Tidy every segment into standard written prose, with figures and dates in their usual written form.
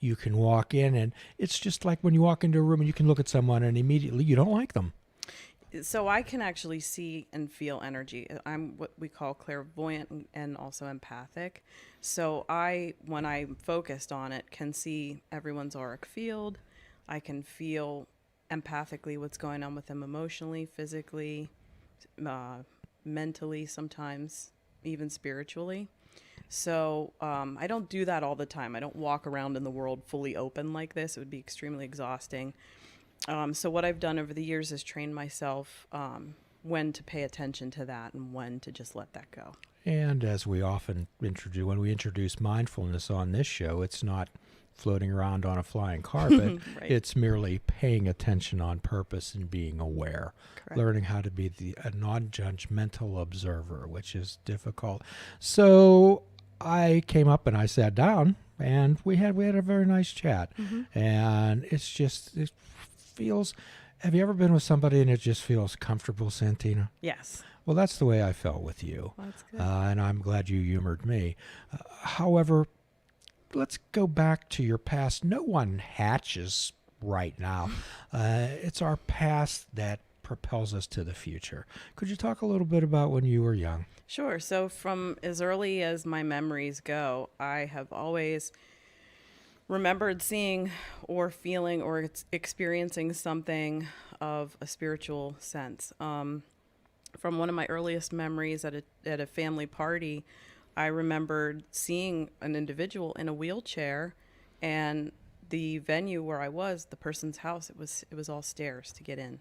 You can walk in, and it's just like when you walk into a room and you can look at someone and immediately you don't like them. So I can actually see and feel energy. I'm what we call clairvoyant and also empathic. So when I'm focused on it, can see everyone's auric field. I can feel empathically what's going on with them emotionally, physically, uh, mentally, sometimes even spiritually. So I don't do that all the time. I don't walk around in the world fully open like this. It would be extremely exhausting. So what I've done over the years is train myself when to pay attention to that and when to just let that go. And as we often introduce, when we introduce mindfulness on this show, it's not floating around on a flying carpet. Right. It's merely paying attention on purpose and being aware, Correct. learning how to be a non-judgmental observer, which is difficult. So I came up and I sat down, and we had a very nice chat. And it feels. Have you ever been with somebody and it just feels comfortable, Santina? Yes. Well, that's the way I felt with you, Well, that's good. and I'm glad you humored me. However, let's go back to your past. No one hatches right now. It's our past that propels us to the future. Could you talk a little bit about when you were young? Sure. So from as early as my memories go, I have always remembered seeing or feeling or experiencing something of a spiritual sense. From one of my earliest memories at a family party, I remembered seeing an individual in a wheelchair, and the venue where I was, the person's house, it was all stairs to get in.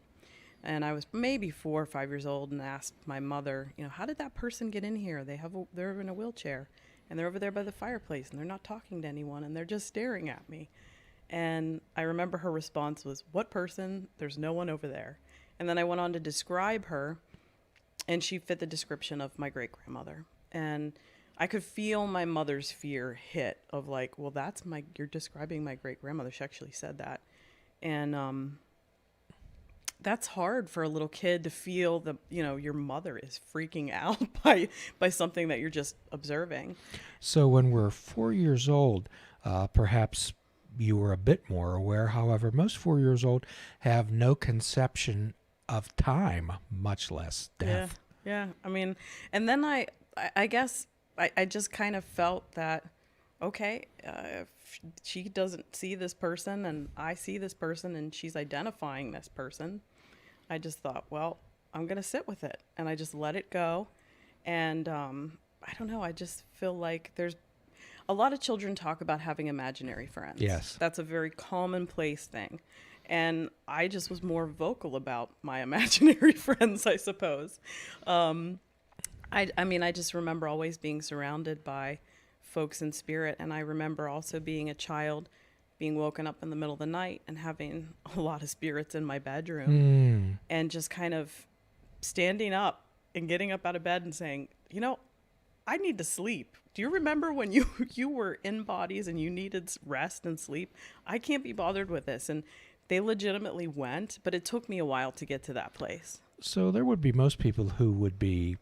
And I was maybe 4 or 5 years old and asked my mother, how did that person get in here? They're in a wheelchair, and they're over there by the fireplace, and they're not talking to anyone, and they're just staring at me. And I remember her response was, "What person? There's no one over there." And then I went on to describe her, and she fit the description of my great grandmother. And I could feel my mother's fear hit of like, well, you're describing my great grandmother. She actually said that. And that's hard for a little kid to feel your mother is freaking out by something that you're just observing. So, when we're 4 years old, perhaps you were a bit more aware. However, most 4 years old have no conception of time, much less Yeah. death. Yeah. I mean, and then I guess I just kind of felt that, okay, if she doesn't see this person and I see this person and she's identifying this person, I just thought, well, I'm going to sit with it. And I just let it go. And I don't know, I just feel like there's a lot of children talk about having imaginary friends. Yes. That's a very commonplace thing. And I just was more vocal about my imaginary friends, I suppose. I mean, I just remember always being surrounded by folks in spirit. And I remember also being a child, being woken up in the middle of the night and having a lot of spirits in my bedroom and just kind of standing up and getting up out of bed and saying, I need to sleep. Do you remember when you were in bodies and you needed rest and sleep? I can't be bothered with this. And they legitimately went, but it took me a while to get to that place. So there would be most people who would be,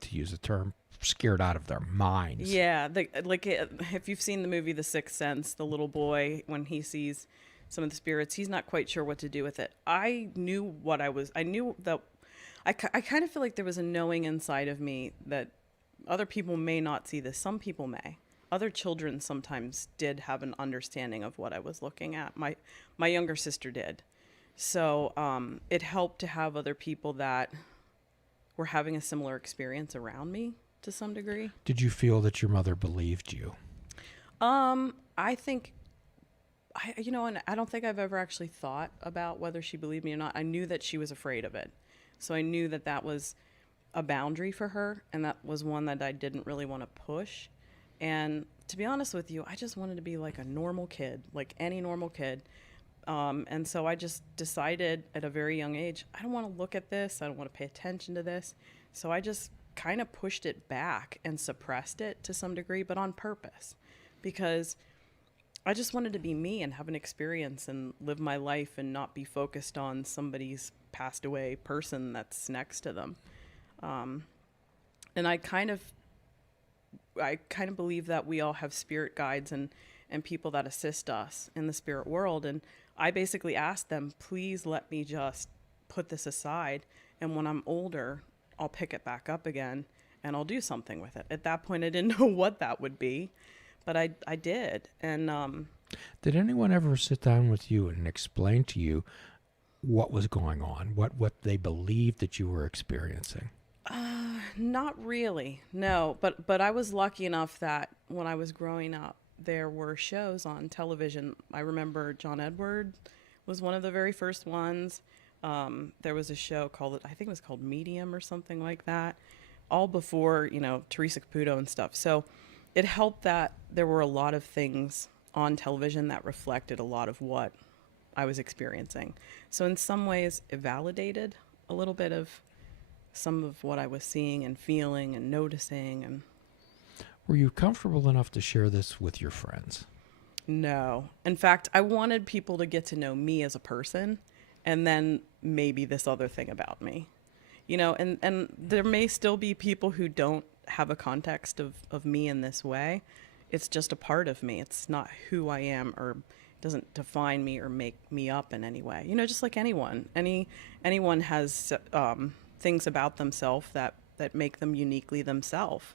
to use a term, scared out of their minds. Yeah, if you've seen the movie The Sixth Sense, the little boy, when he sees some of the spirits, he's not quite sure what to do with it. I knew that I kind of feel like there was a knowing inside of me that other people may not see this. Some people may. Other children sometimes did have an understanding of what I was looking at. My younger sister did. So it helped to have other people that were having a similar experience around me to some degree. Did you feel that your mother believed you? I think, and I don't think I've ever actually thought about whether she believed me or not. I knew that she was afraid of it. So I knew that that was a boundary for her, and that was one that I didn't really want to push. And to be honest with you, I just wanted to be like a normal kid, like any normal kid. And so I just decided at a very young age, I don't want to look at this. I don't want to pay attention to this. So I just kind of pushed it back and suppressed it to some degree, but on purpose, because I just wanted to be me and have an experience and live my life and not be focused on somebody's passed away person that's next to them. And I kind of I kind of believe that we all have spirit guides and people that assist us in the spirit world. And I basically asked them, please let me just put this aside. And when I'm older, I'll pick it back up again and I'll do something with it. At that point, I didn't know what that would be, but I did. And did anyone ever sit down with you and explain to you what was going on, what they believed that you were experiencing? Not really, no. But I was lucky enough that when I was growing up, there were shows on television. I remember John Edward was one of the very first ones. There was a show called, I think it was called Medium or something like that, all before, Teresa Caputo and stuff. So it helped that there were a lot of things on television that reflected a lot of what I was experiencing. So in some ways, it validated a little bit of some of what I was seeing and feeling and noticing. And were you comfortable enough to share this with your friends? no. In fact, I wanted people to get to know me as a person and then maybe this other thing about me. And there may still be people who don't have a context of me in this way. It's just a part of me. It's not who I am, or doesn't define me or make me up in any way. Just like anyone. Anyone has things about themselves that make them uniquely themselves.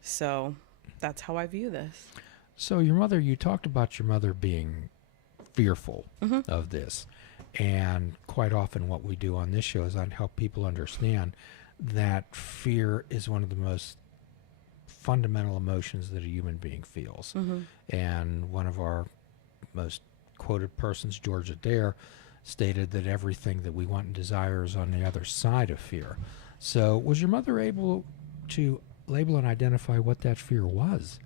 So that's how I view this. So you talked about your mother being fearful of this. And quite often what we do on this show is help people understand that fear is one of the most fundamental emotions that a human being feels. And one of our most quoted persons, George Adair, stated that everything that we want and desire is on the other side of fear. So was your mother able to label and identify what that fear was?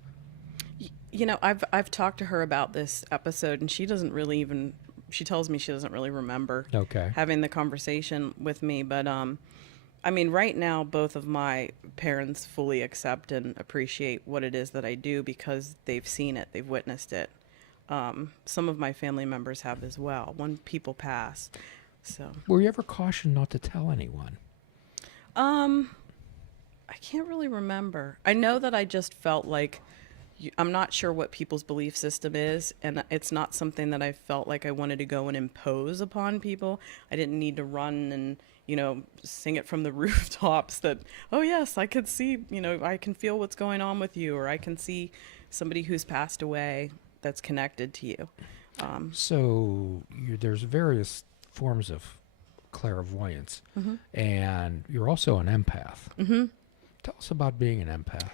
I've talked to her about this episode, and she tells me she doesn't really remember having the conversation with me. But right now, both of my parents fully accept and appreciate what it is that I do because they've seen it, they've witnessed it. Some of my family members have as well when people pass. So were you ever cautioned not to tell anyone? I can't really remember. I know that I just felt like I'm not sure what people's belief system is, and it's not something that I felt like I wanted to go and impose upon people. I didn't need to run and, sing it from the rooftops that, oh yes, I could see, I can feel what's going on with you, or I can see somebody who's passed away that's connected to you. So there's various forms of clairvoyance, and you're also an empath. Tell us about being an empath.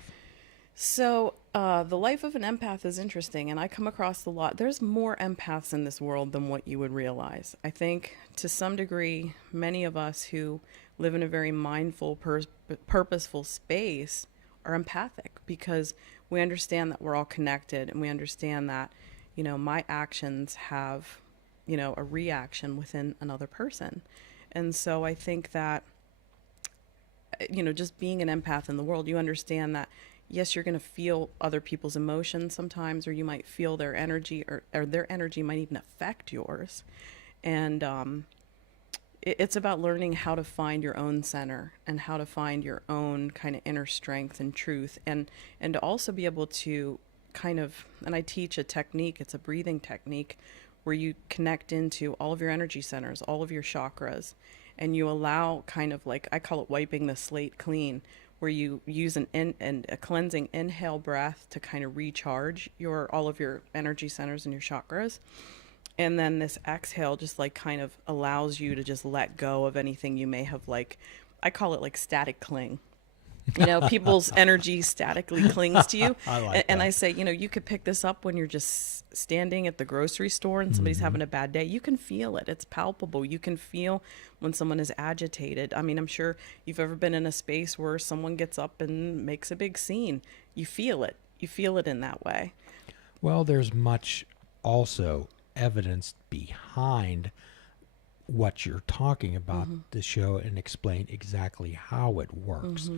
So the life of an empath is interesting, and I come across a lot. There's more empaths in this world than what you would realize. I think to some degree, many of us who live in a very mindful, purposeful space are empathic because we understand that we're all connected, and we understand that, my actions have, a reaction within another person. And so I think that, just being an empath in the world, you understand that yes, you're going to feel other people's emotions sometimes, or you might feel their energy, or their energy might even affect yours. And it's about learning how to find your own center and how to find your own kind of inner strength and truth, and to also be able to and I teach a technique, it's a breathing technique, where you connect into all of your energy centers, all of your chakras, and you allow I call it wiping the slate clean, where you use a cleansing inhale breath to kind of recharge all of your energy centers and your chakras. And then this exhale just allows you to just let go of anything you may have, I call it static cling. People's energy statically clings to you. And I say, you could pick this up when you're just standing at the grocery store and somebody's having a bad day. You can feel it. It's palpable. You can feel when someone is agitated. I'm sure you've ever been in a space where someone gets up and makes a big scene. You feel it. You feel it in that way. Well, there's much also evidence behind what you're talking about the show and explain exactly how it works.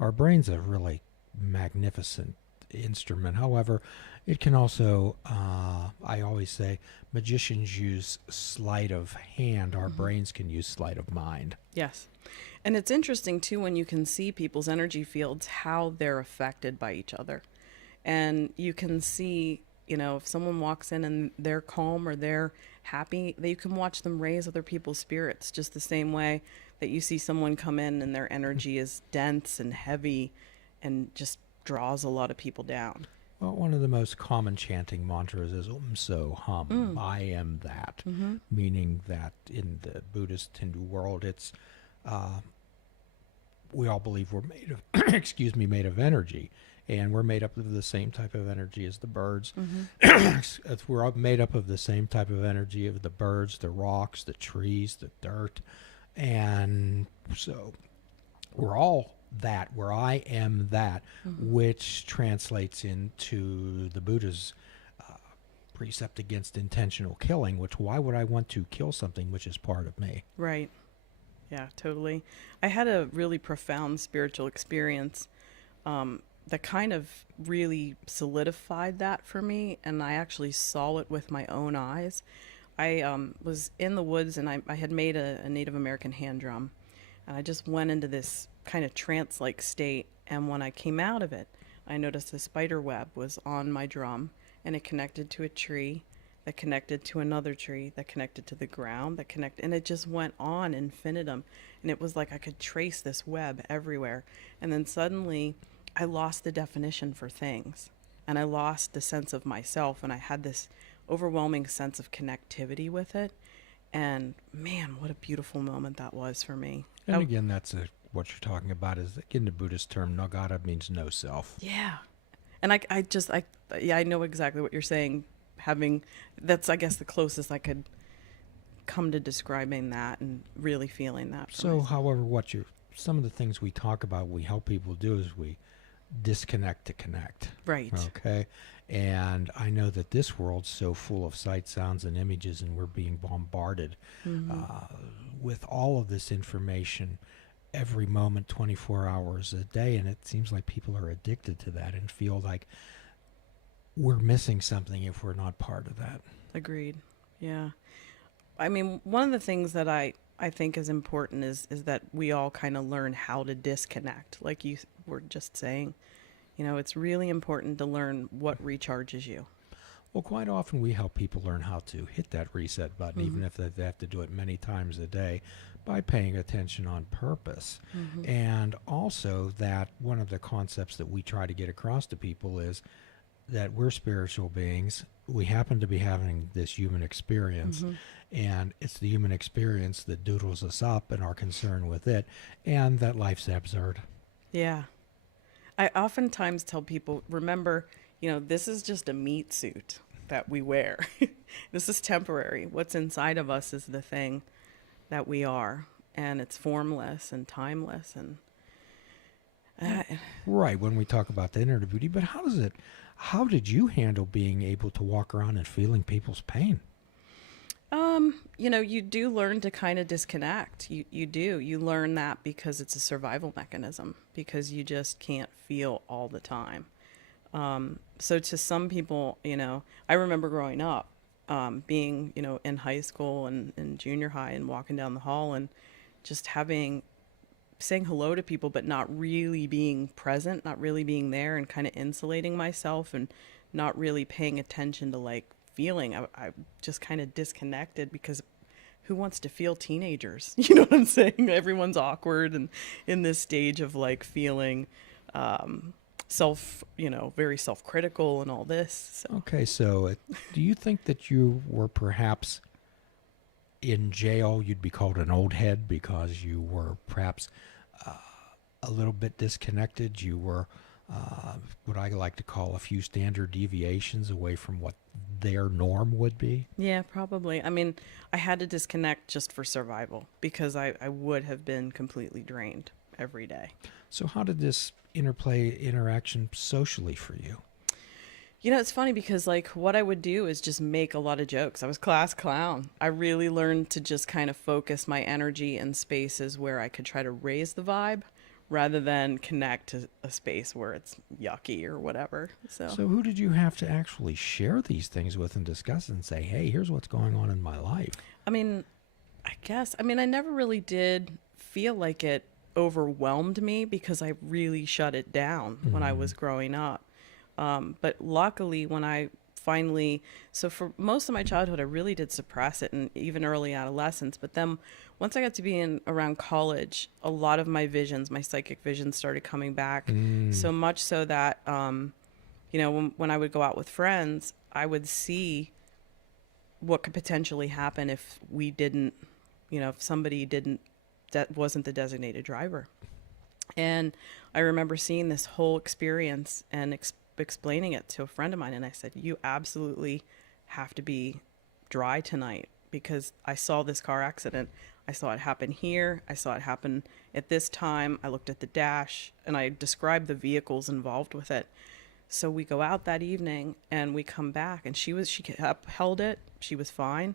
Our brain's a really magnificent instrument. However, it can also, I always say, magicians use sleight of hand. Our brains can use sleight of mind. Yes. And it's interesting, too, when you can see people's energy fields, how they're affected by each other. And you can see, if someone walks in and they're calm or they're happy, that you can watch them raise other people's spirits just the same way that you see someone come in and their energy is dense and heavy and just draws a lot of people down. Well, one of the most common chanting mantras is so hum. I am that, meaning that in the Buddhist Hindu world, it's we all believe we're made of made of energy, and we're made up of the same type of energy as the birds. We're made up of the same type of energy of the birds, the rocks, the trees, the dirt, and so we're all that, where I am that, which translates into the Buddha's precept against intentional killing, which why would I want to kill something which is part of me? Right. Yeah, totally. I had a really profound spiritual experience that kind of really solidified that for me, and I actually saw it with my own eyes. I was in the woods, and I had made a Native American hand drum, and I just went into this kind of trance-like state, and when I came out of it, I noticed a spider web was on my drum, and it connected to a tree, that connected to another tree, that connected to the ground, and it just went on infinitum, and it was like I could trace this web everywhere, and then suddenly I lost the definition for things, and I lost the sense of myself, and I had this overwhelming sense of connectivity with it, and man, what a beautiful moment that was for me. And again, what you're talking about is, in the Buddhist term, Nagata means no self. Yeah. And I know exactly what you're saying. That's, I guess, the closest I could come to describing that and really feeling that. So, however, some of the things we talk about, we help people do is we disconnect to connect. Right. Okay. And I know that this world's so full of sights, sounds, and images, and we're being bombarded with all of this information every moment, 24 hours a day. And it seems like people are addicted to that and feel like we're missing something if we're not part of that. Agreed. Yeah. I mean, one of the things that I think is important is that we all kind of learn how to disconnect. Like you were just saying, it's really important to learn what recharges you. Well, quite often we help people learn how to hit that reset button, even if they have to do it many times a day, by paying attention on purpose. And also that one of the concepts that we try to get across to people is that we're spiritual beings. We happen to be having this human experience, and it's the human experience that doodles us up and our concern with it, and that life's absurd. Yeah. I oftentimes tell people, remember, this is just a meat suit that we wear. This is temporary. What's inside of us is the thing that we are, and it's formless and timeless. And right, when we talk about the inner beauty, but how did you handle being able to walk around and feeling people's pain? You do learn to kind of disconnect. You do. You learn that because it's a survival mechanism, because you just can't feel all the time. So to some people, I remember growing up, being, in high school and in junior high and walking down the hall and just saying hello to people, but not really being present, not really being there, and kind of insulating myself and not really paying attention to like feeling. I just kind of disconnected, because who wants to feel teenagers? You know what I'm saying? Everyone's awkward and in this stage of like feeling very self-critical and all this. So. Okay, so do you think that you were perhaps in jail? You'd be called an old head because you were perhaps a little bit disconnected. You were what I like to call a few standard deviations away from what their norm would be. Yeah, probably. I mean, I had to disconnect just for survival, because I would have been completely drained every day. So how did this interaction socially for you? It's funny because like what I would do is just make a lot of jokes. I was class clown. I really learned to just kind of focus my energy in spaces where I could try to raise the vibe rather than connect to a space where it's yucky or whatever. So who did you have to actually share these things with and discuss and say, hey, here's what's going on in my life? I never really did feel like it overwhelmed me, because I really shut it down when I was growing up. But luckily, when I finally, so for most of my childhood, I really did suppress it and even early adolescence. But then once I got to be in around college, a lot of my visions, my psychic visions started coming back. So much so that, when I would go out with friends, I would see what could potentially happen if we didn't, if somebody didn't, that wasn't the designated driver. And I remember seeing this whole experience and explaining it to a friend of mine. And I said, you absolutely have to be dry tonight because I saw this car accident. I saw it happen here. I saw it happen at this time. I looked at the dash and I described the vehicles involved with it. So we go out that evening and we come back and she upheld it. She was fine.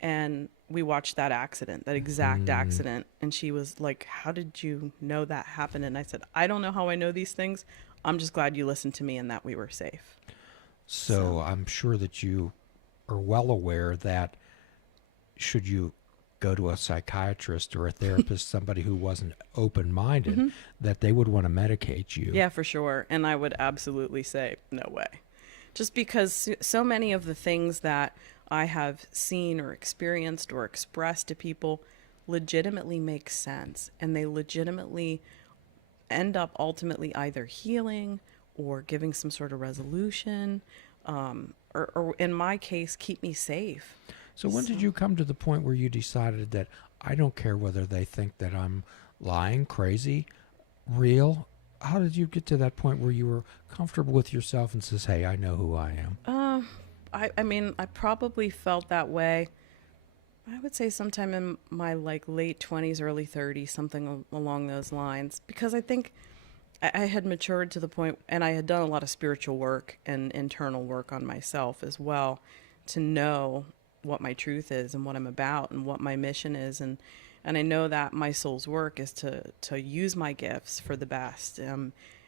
And we watched that accident, that exact accident. And she was like, how did you know that happened? And I said, I don't know how I know these things. I'm just glad you listened to me and that we were safe. So I'm sure that you are well aware that should you go to a psychiatrist or a therapist, somebody who wasn't open-minded, that they would want to medicate you. Yeah, for sure. And I would absolutely say, no way. Just because so many of the things that I have seen or experienced or expressed to people legitimately make sense. And they legitimately end up ultimately either healing or giving some sort of resolution, or in my case, keep me safe. So when did you come to the point where you decided that I don't care whether they think that I'm lying, crazy, real? How did you get to that point where you were comfortable with yourself and says, hey, I know who I am? I mean, I probably felt that way. I would say sometime in my late 20s, early 30s, something along those lines, because I think I had matured to the point, and I had done a lot of spiritual work and internal work on myself as well, to know what my truth is and what I'm about and what my mission is. And I know that my soul's work is to use my gifts for the best,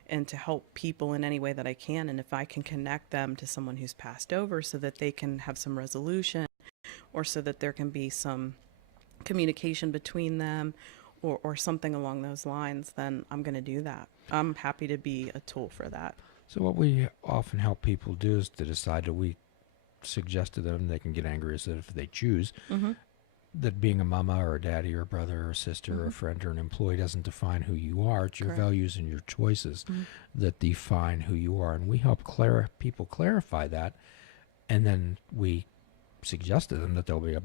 and to help people in any way that I can. And if I can connect them to someone who's passed over so that they can have some resolution, or so that there can be some communication between them, or something along those lines, then I'm going to do that. I'm happy to be a tool for that. So what we often help people do is to decide that we suggest to them, they can get angry as if they choose, that being a mama or a daddy or a brother or a sister or a friend or an employee doesn't define who you are. It's your Correct. values and your choices that define who you are. And we help people clarify that. And then we suggest to them that they'll be a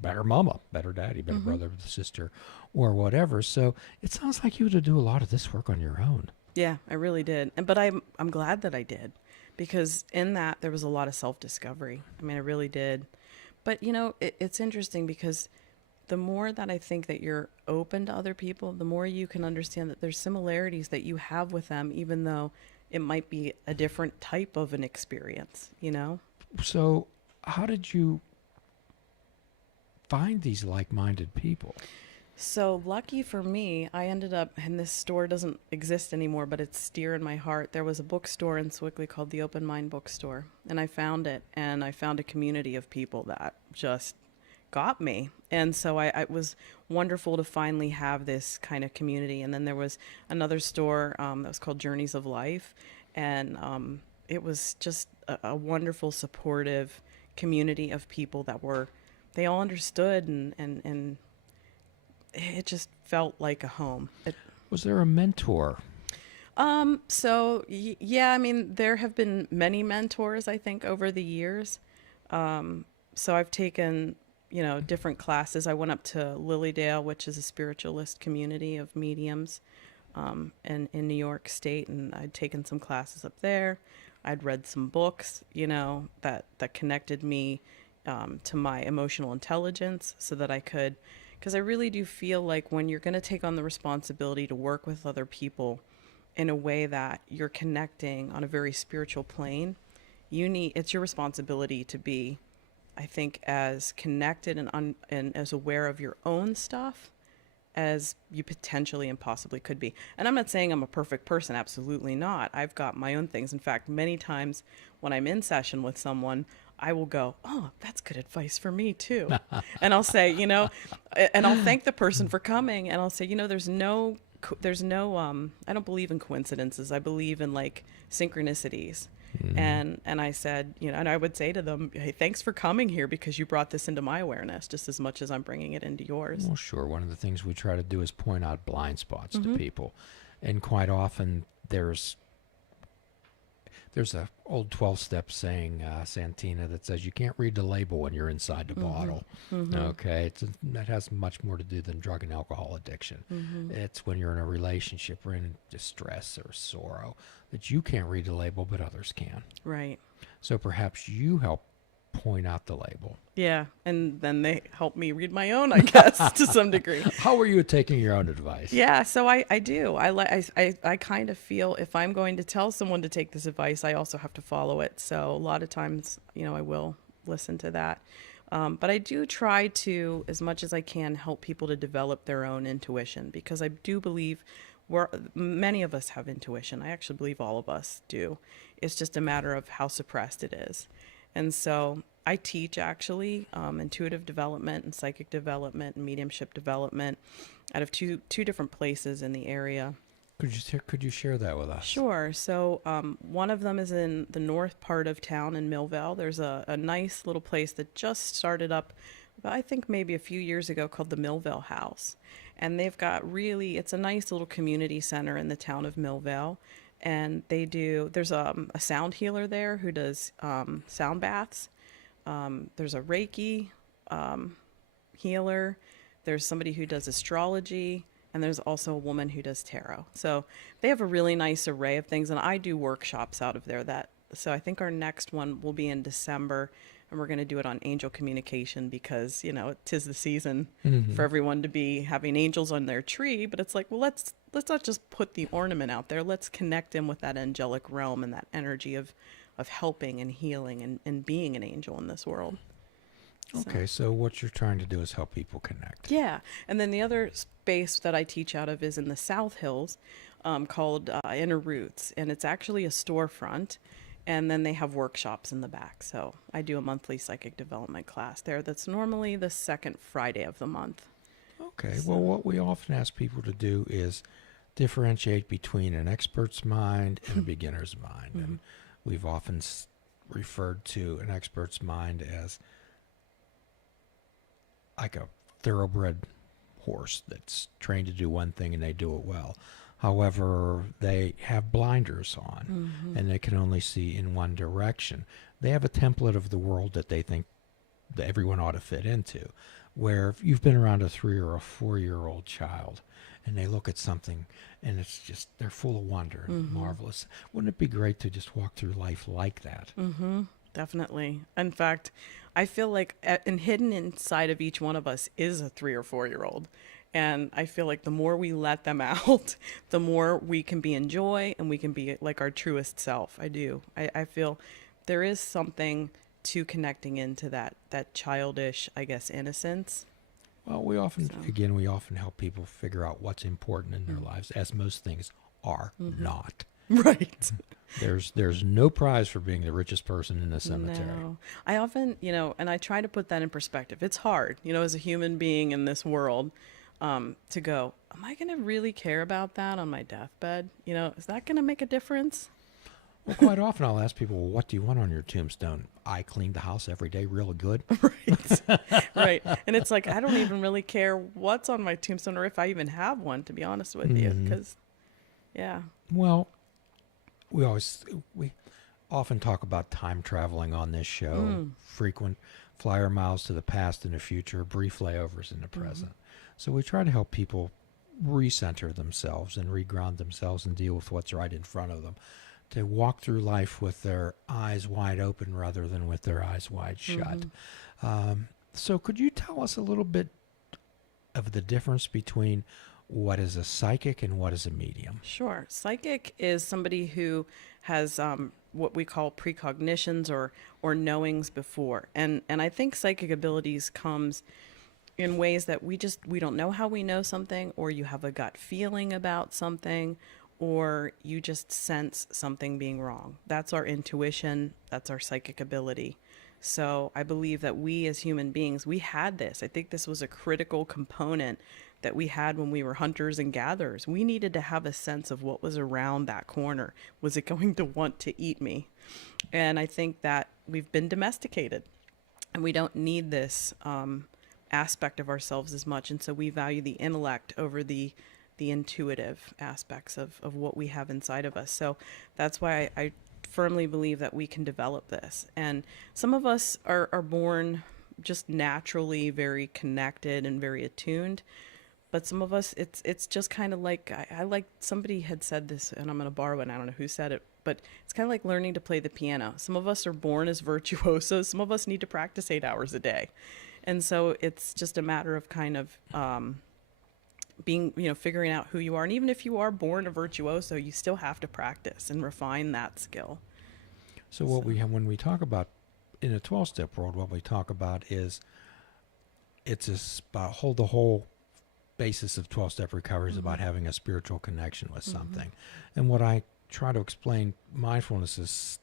better mama, better daddy, better brother, sister, or whatever. So it sounds like you had to do a lot of this work on your own. Yeah, I really did. But I'm glad that I did, because in that there was a lot of self-discovery. I mean, I really did. But, it's interesting because the more that I think that you're open to other people, the more you can understand that there's similarities that you have with them, even though it might be a different type of an experience, So how did you find these like-minded people? So lucky for me, I ended up, and this store doesn't exist anymore, but it's dear in my heart. There was a bookstore in Sewickley called the Open Mind Bookstore, and I found it, and I found a community of people that just got me. And so it was wonderful to finally have this kind of community. And then there was another store that was called Journeys of Life, and it was just a wonderful, supportive community of people that they all understood, and it just felt like a home. Was there a mentor? Yeah, I mean, there have been many mentors, I think, over the years. So I've taken, different classes. I went up to Lilydale, which is a spiritualist community of mediums, in New York State, and I'd taken some classes up there. I'd read some books, that connected me to my emotional intelligence, so that I could, because I really do feel like when you're going to take on the responsibility to work with other people in a way that you're connecting on a very spiritual plane, it's your responsibility to be, I think, as connected and as aware of your own stuff as you potentially and possibly could be. And I'm not saying I'm a perfect person, absolutely not. I've got my own things. In fact, many times when I'm in session with someone, I will go, oh, that's good advice for me too. And I'll say, and I'll thank the person for coming, and I'll say, there's no there's no I don't believe in coincidences. I believe in like synchronicities. Mhm. And I said, and I would say to them, hey, thanks for coming here because you brought this into my awareness just as much as I'm bringing it into yours. Well, sure. One of the things we try to do is point out blind spots to Mm-hmm. people, and quite often there's a old 12-step saying, Santina, that says you can't read the label when you're inside the bottle. Mm-hmm. Okay, that has much more to do than drug and alcohol addiction. Mm-hmm. It's when you're in a relationship or in distress or sorrow that you can't read the label, but others can. Right. So perhaps you help point out the label. Yeah, and then they help me read my own, I guess, to some degree. How are you taking your own advice? Yeah, so I do. I kind of feel if I'm going to tell someone to take this advice, I also have to follow it. So a lot of times, I will listen to that. But I do try to, as much as I can, help people to develop their own intuition because I do believe many of us have intuition. I actually believe all of us do. It's just a matter of how suppressed it is. And so I teach actually intuitive development and psychic development and mediumship development out of two different places in the area. Could you share that with us? Sure. So one of them is in the north part of town in Millvale. There's a nice little place that just started up, I think maybe a few years ago, called the Millvale House. And they've got it's a nice little community center in the town of Millvale. And there's a sound healer there who does sound baths. There's a Reiki healer. There's somebody who does astrology. And there's also a woman who does tarot. So they have a really nice array of things. And I do workshops out of there. So I think our next one will be in December. And we're going to do it on angel communication because, 'tis the season for everyone to be having angels on their tree. But it's like, well, let's not just put the ornament out there. Let's connect in with that angelic realm and that energy of helping and healing and being an angel in this world. Okay, so what you're trying to do is help people connect. Yeah. And then the other space that I teach out of is in the South Hills called Inner Roots. And it's actually a storefront. And then they have workshops in the back. So I do a monthly psychic development class there that's normally the second Friday of the month. Okay, well, what we often ask people to do is differentiate between an expert's mind and a beginner's mind. And we've often referred to an expert's mind as like a thoroughbred horse that's trained to do one thing and they do it well. However, they have blinders on and they can only see in one direction. They have a template of the world that they think that everyone ought to fit into. Where if you've been around a 3 or a 4-year-old child and they look at something and it's just, they're full of wonder and marvelous. Wouldn't it be great to just walk through life like that? Mm-hmm. Definitely. In fact, I feel like and hidden inside of each one of us is a 3 or 4-year-old. And I feel like the more we let them out, the more we can be in joy and we can be like our truest self. I do. I feel there is something to connecting into that childish, I guess, innocence. Well, we often help people figure out what's important in their lives, as most things are not. Right. There's no prize for being the richest person in the cemetery. No. I often, and I try to put that in perspective. It's hard, as a human being in this world, to go, am I going to really care about that on my deathbed? Is that going to make a difference? Well, quite often I'll ask people, well, what do you want on your tombstone? I clean the house every day real good. Right. Right. And it's like, I don't even really care what's on my tombstone or if I even have one, to be honest with you. Because, yeah. Well, we often talk about time traveling on this show, frequent flyer miles to the past and the future, brief layovers in the present. So we try to help people recenter themselves and reground themselves and deal with what's right in front of them, to walk through life with their eyes wide open rather than with their eyes wide shut. So could you tell us a little bit of the difference between what is a psychic and what is a medium? Sure. Psychic is somebody who has what we call precognitions or knowings before. And I think psychic abilities comes in ways that we don't know how we know something, or you have a gut feeling about something, or you just sense something being wrong. That's our intuition. That's our psychic ability. So I believe that we as human beings, we had this. I think this was a critical component that we had when we were hunters and gatherers. We needed to have a sense of what was around that corner. Was it going to want to eat me? And I think that we've been domesticated, and we don't need this aspect of ourselves as much. And so we value the intellect over the intuitive aspects of what we have inside of us. So that's why I firmly believe that we can develop this. And some of us are born just naturally very connected and very attuned. But some of us, it's just kind of like, I like, somebody had said this, and I'm going to borrow it, and I don't know who said it, but it's kind of like learning to play the piano. Some of us are born as virtuosos. Some of us need to practice 8 hours a day. And so it's just a matter of kind of being, figuring out who you are. And even if you are born a virtuoso, you still have to practice and refine that skill. So what we have, when we talk about in a 12-step world, what we talk about is about the whole basis of 12-step recovery is about having a spiritual connection with something. And what I try to explain mindfulness is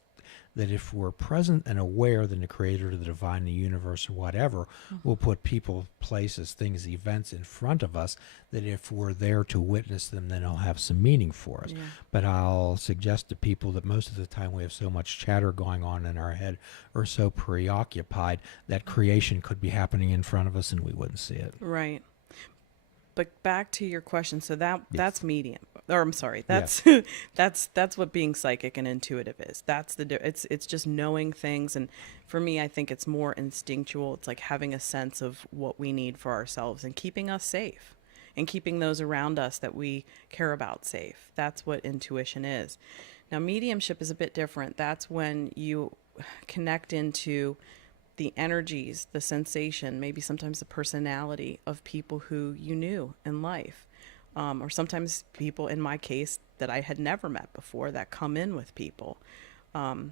that if we're present and aware, then the creator, the divine, the universe, or whatever, will put people, places, things, events in front of us that if we're there to witness them, then they'll have some meaning for us. But I'll suggest to people that most of the time we have so much chatter going on in our head, or so preoccupied, that creation could be happening in front of us and we wouldn't see it. Right. But back to your question, so that's medium, or I'm sorry, that's that's what being psychic and intuitive is. That's it's just knowing things, and for me, I think it's more instinctual. It's like having a sense of what we need for ourselves and keeping us safe, and keeping those around us that we care about safe. That's what intuition is. Now, mediumship is a bit different. That's when you connect into the energies, the sensation, maybe sometimes the personality of people who you knew in life. Or sometimes people, in my case, that I had never met before that come in with people. And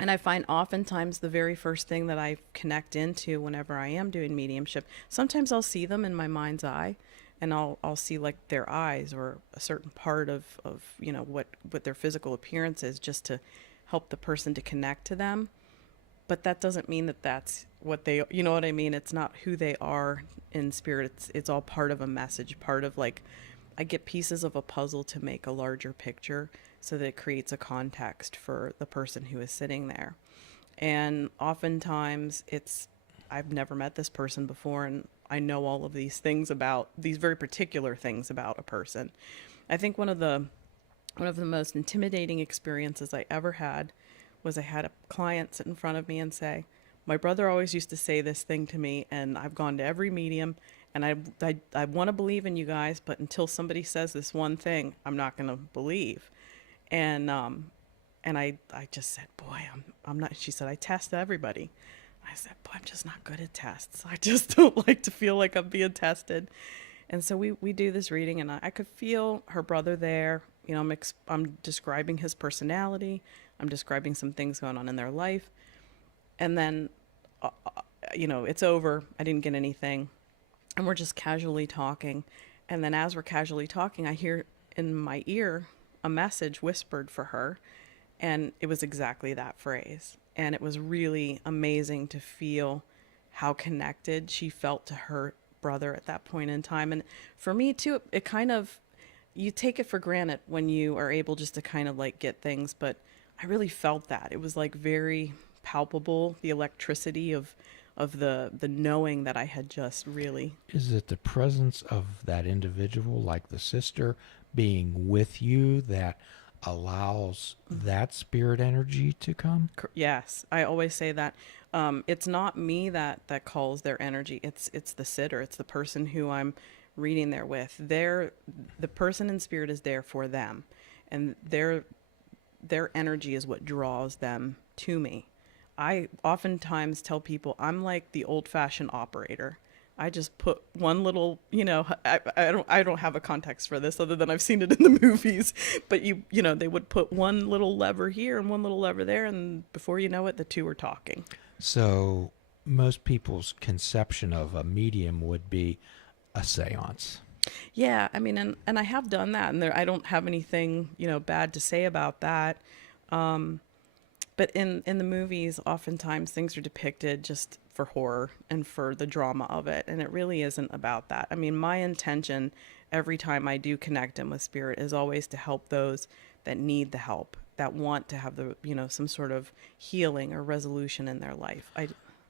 I find oftentimes the very first thing that I connect into whenever I am doing mediumship, sometimes I'll see them in my mind's eye, and I'll see like their eyes or a certain part of what their physical appearance is, just to help the person to connect to them. But that doesn't mean that that's what they, you know what I mean? It's not who they are in spirit. It's all part of a message, part of like, I get pieces of a puzzle to make a larger picture so that it creates a context for the person who is sitting there. And oftentimes I've never met this person before, and I know all of these things about, these very particular things about a person. I think one of the most intimidating experiences I ever had was I had a client sit in front of me and say, my brother always used to say this thing to me, and I've gone to every medium, and I want to believe in you guys, but until somebody says this one thing, I'm not going to believe. And I just said, boy, I'm not, she said, I test everybody. I said, boy, I'm just not good at tests. I just don't like to feel like I'm being tested. And so we do this reading, and I could feel her brother there. I'm describing his personality. I'm describing some things going on in their life. And then, it's over. I didn't get anything. And we're just casually talking. And then as we're casually talking, I hear in my ear a message whispered for her. And it was exactly that phrase. And it was really amazing to feel how connected she felt to her brother at that point in time. And for me, too, it kind of, you take it for granted when you are able just to kind of like get things, but I really felt that. It was like very palpable, the electricity of the knowing that I had just really. Is it the presence of that individual, like the sister, being with you that allows that spirit energy to come? Yes, I always say that. It's not me that calls their energy. It's the sitter. It's the person who I'm reading there with. The person in spirit is there for them, and their energy is what draws them to me. I oftentimes tell people I'm like the old-fashioned operator. I just put one little, I don't have a context for this other than I've seen it in the movies, but they would put one little lever here and one little lever there, and before you know it, the two are talking. So most people's conception of a medium would be a seance. Yeah, I mean, and I have done that, and I don't have anything, bad to say about that. But in the movies, oftentimes things are depicted just for horror and for the drama of it, and it really isn't about that. I mean, my intention every time I do connect in with spirit is always to help those that need the help, that want to have the, some sort of healing or resolution in their life.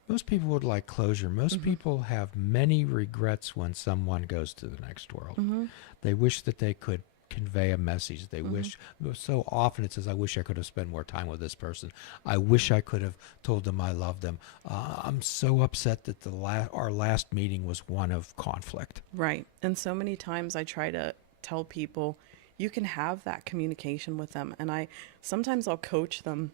Most people would like closure. Most people have many regrets when someone goes to the next world. They wish that they could convey a message. They wish, so often it says, I wish I could have spent more time with this person. I wish I could have told them I love them. I'm so upset that our last meeting was one of conflict. Right. And so many times I try to tell people you can have that communication with them. And sometimes I'll coach them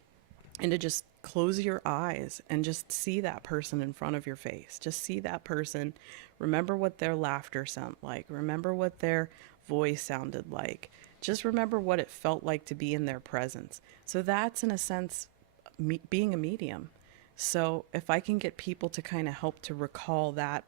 into just close your eyes and just see that person in front of your face. Just see that person. Remember what their laughter sounded like. Remember what their voice sounded like. Just remember what it felt like to be in their presence. So that's, in a sense, being a medium. So if I can get people to kind of help to recall that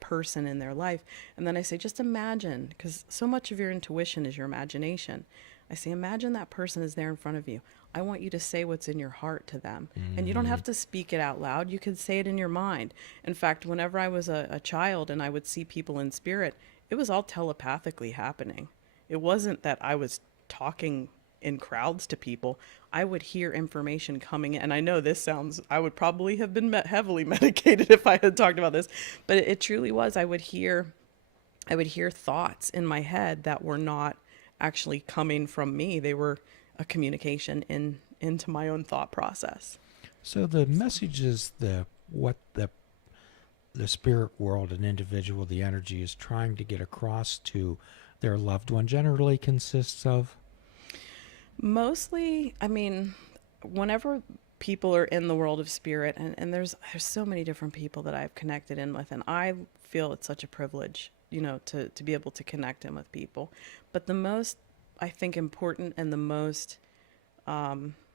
person in their life, and then I say, just imagine, because so much of your intuition is your imagination. I say, imagine that person is there in front of you. I want you to say what's in your heart to them. And you don't have to speak it out loud. You can say it in your mind. In fact, whenever I was a child and I would see people in spirit, it was all telepathically happening. It wasn't that I was talking in crowds to people. I would hear information coming in. And I know this sounds, I would probably have been heavily medicated if I had talked about this, but it truly was. I would hear thoughts in my head that were not actually coming from me. They were a communication into my own thought process. So the message is what the spirit world, an individual, the energy is trying to get across to their loved one generally consists of? Mostly, I mean, whenever people are in the world of spirit, and there's so many different people that I've connected in with, and I feel it's such a privilege, to be able to connect in with people. But the most, I think, important and the most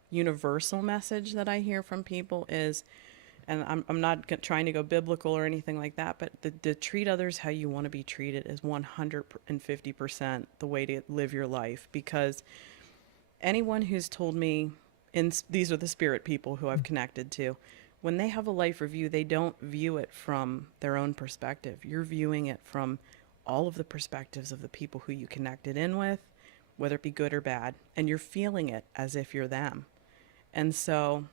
universal message that I hear from people is, and I'm not trying to go biblical or anything like that, but the treat others how you want to be treated is 150% the way to live your life. Because anyone who's told me, these are the spirit people who I've connected to, when they have a life review, they don't view it from their own perspective. You're viewing it from all of the perspectives of the people who you connected in with, whether it be good or bad, and you're feeling it as if you're them. And so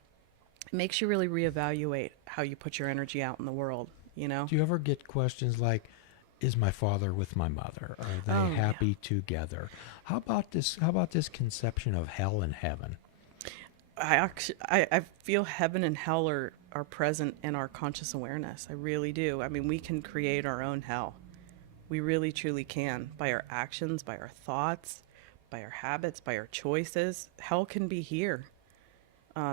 it makes you really reevaluate how you put your energy out in the world, Do you ever get questions like, is my father with my mother? Are they happy together? How about this conception of hell and heaven? I feel heaven and hell are present in our conscious awareness. I really do. I mean, we can create our own hell. We really, truly can, by our actions, by our thoughts, by our habits, by our choices. Hell can be here.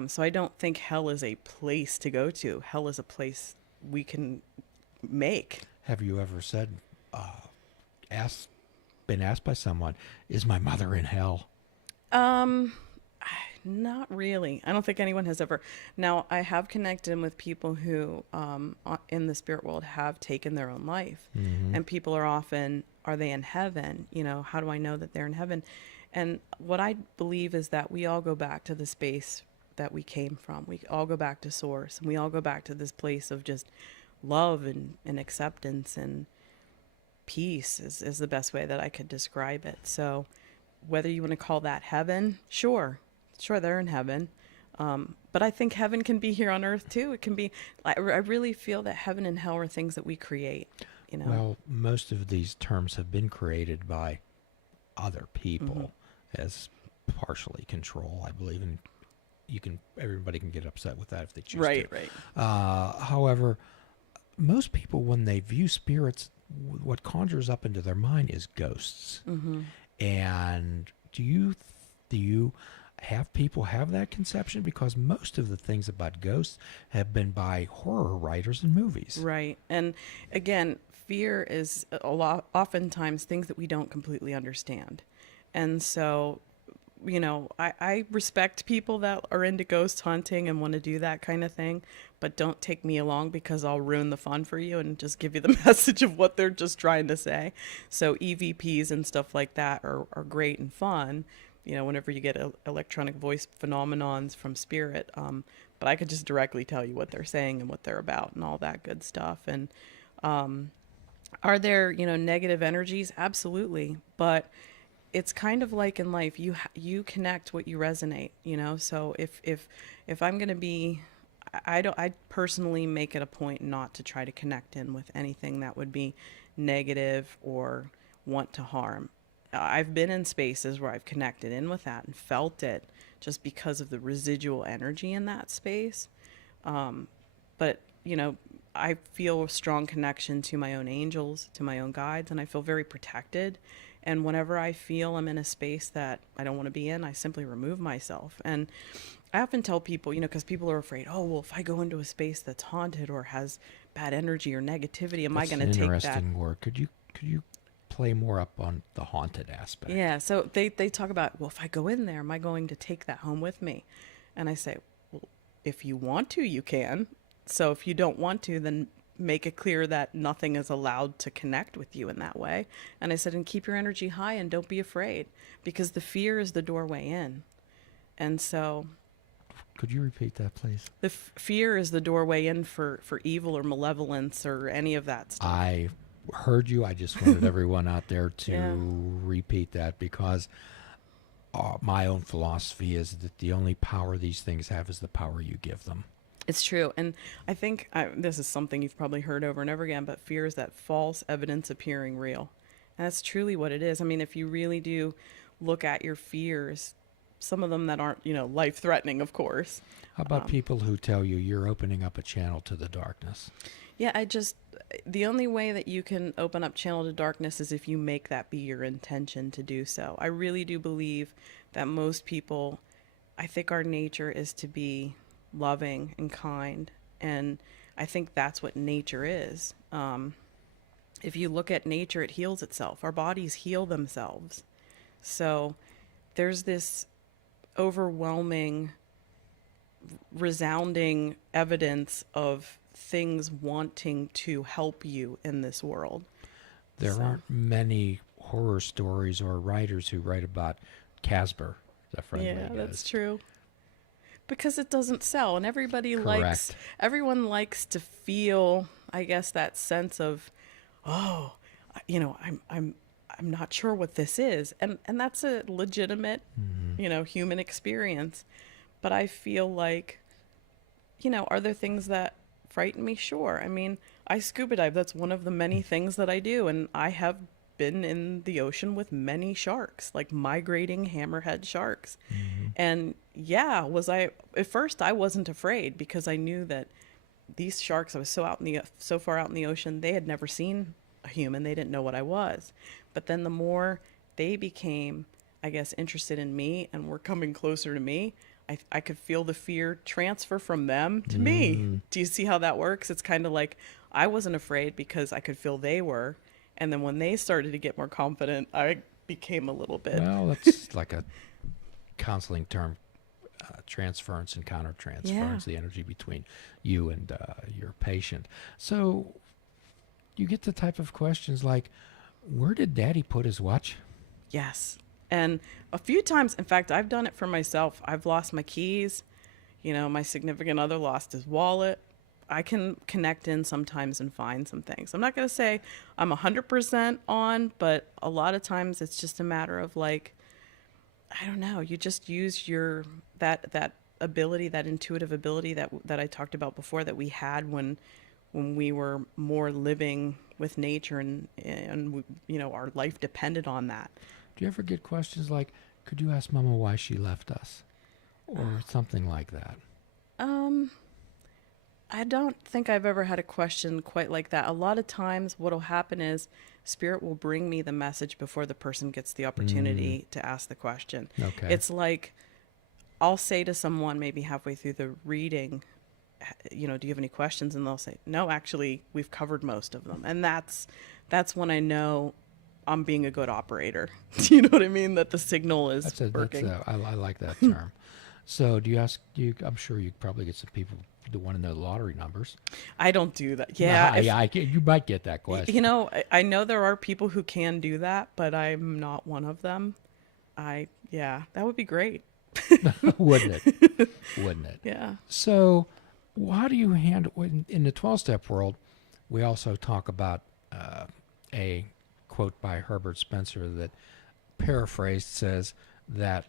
So I don't think hell is a place to go to. Hell is a place we can make. Have you ever been asked by someone, is my mother in hell? Not really. I don't think anyone has ever. Now, I have connected with people who, in the spirit world, have taken their own life. Mm-hmm. And people are often, are they in heaven? How do I know that they're in heaven? And what I believe is that we all go back to the space that we came from. We all go back to source. And we all go back to this place of just love and acceptance and peace is the best way that I could describe it. So whether you want to call that heaven, sure, they're in heaven. But I think heaven can be here on earth too. It can be, I really feel that heaven and hell are things that we create, Well, most of these terms have been created by other people as partially control, I believe, and everybody can get upset with that if they choose to. Right. However, most people, when they view spirits, what conjures up into their mind is ghosts. Mm-hmm. And do you have people have that conception? Because most of the things about ghosts have been by horror writers and movies. Right. And again, fear is oftentimes things that we don't completely understand. And so, I respect people that are into ghost hunting and want to do that kind of thing, but don't take me along because I'll ruin the fun for you and just give you the message of what they're just trying to say. So EVPs and stuff like that are great and fun, whenever you get electronic voice phenomenons from spirit. But I could just directly tell you what they're saying and what they're about and all that good stuff. And are there, negative energies? Absolutely. But it's kind of like in life, you connect what you resonate, So if I'm going to be, I personally make it a point not to try to connect in with anything that would be negative or want to harm. I've been in spaces where I've connected in with that and felt it just because of the residual energy in that space. But, I feel a strong connection to my own angels, to my own guides, and I feel very protected. And whenever I feel I'm in a space that I don't want to be in, I simply remove myself. And I often tell people, because people are afraid, oh, well, if I go into a space that's haunted or has bad energy or negativity, am I going to take that? Interesting word. Could you play more up on the haunted aspect? Yeah. So they talk about, well, if I go in there, am I going to take that home with me? And I say, well, if you want to, you can. So if you don't want to, then make it clear that nothing is allowed to connect with you in that way. And I said, and keep your energy high and don't be afraid, because the fear is the doorway in. And so... Could you repeat that, please? The fear is the doorway in for evil or malevolence or any of that stuff. I heard you. I just wanted everyone out there to repeat that, because my own philosophy is that the only power these things have is the power you give them. It's true. And I think this is something you've probably heard over and over again, but fear is that false evidence appearing real. And that's truly what it is. I mean, if you really do look at your fears, some of them that aren't, life-threatening, of course. How about people who tell you you're opening up a channel to the darkness? Yeah, the only way that you can open up channel to darkness is if you make that be your intention to do so. I really do believe that most people, I think our nature is to be loving and kind. And I think that's what nature is. If you look at nature, it heals itself. Our bodies heal themselves. So there's this overwhelming, resounding evidence of things wanting to help you in this world. There aren't many horror stories or writers who write about Casper, the friendly ghost. Yeah, that's true. Because it doesn't sell, and everyone likes to feel, I guess, that sense of, oh, I'm not sure what this is, and that's a legitimate, human experience. But I feel like, are there things that frighten me? Sure. I mean, I scuba dive. That's one of the many things that I do, and I have been in the ocean with many sharks, like migrating hammerhead sharks. And at first I wasn't afraid, because I knew that these sharks, I was so far out in the ocean, they had never seen a human. They didn't know what I was. But then the more they became, I guess, interested in me and were coming closer to me, I could feel the fear transfer from them to me. Do you see how that works? It's kind of like I wasn't afraid because I could feel they were. And then when they started to get more confident, I became a little bit. Well, that's like a counseling term, transference and countertransference, the energy between you and your patient. So you get the type of questions like, where did Daddy put his watch? Yes. And a few times, in fact, I've done it for myself. I've lost my keys. My significant other lost his wallet. I can connect in sometimes and find some things. I'm not going to say I'm 100% on, but a lot of times it's just a matter of like, I don't know, you just use that ability, that intuitive ability that I talked about before that we had when we were more living with nature and our life depended on that. Do you ever get questions like, could you ask Mama why she left us? Or something like that? I don't think I've ever had a question quite like that. A lot of times what'll happen is Spirit will bring me the message before the person gets the opportunity to ask the question. Okay. It's like I'll say to someone maybe halfway through the reading, do you have any questions? And they'll say, no, actually, we've covered most of them. And that's when I know I'm being a good operator. Do you know what I mean? That the signal is working. I like that term. So I'm sure you probably get some people who want to know the lottery numbers. I don't do that. Yeah. You might get that question. I know there are people who can do that, but I'm not one of them. Yeah, that would be great. Wouldn't it? Wouldn't it? Yeah. So, how do you handle in the 12-step world? We also talk about a quote by Herbert Spencer that, paraphrased, says that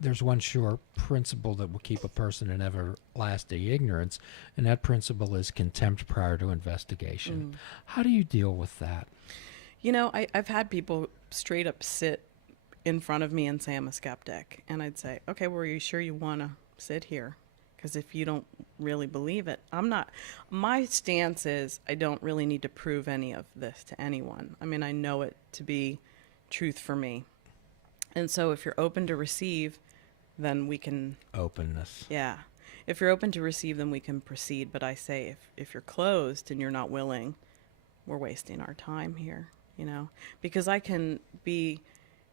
there's one sure principle that will keep a person in everlasting ignorance, and that principle is contempt prior to investigation. How do you deal with that? I've had people straight up sit in front of me and say I'm a skeptic. And I'd say, okay, well, are you sure you want to sit here? Because if you don't really believe it, I'm not. My stance is I don't really need to prove any of this to anyone. I mean, I know it to be truth for me. And so if you're open to receive, then we can. Openness. Yeah. If you're open to receive, then we can proceed. But I say if you're closed and you're not willing, we're wasting our time here, because I can be,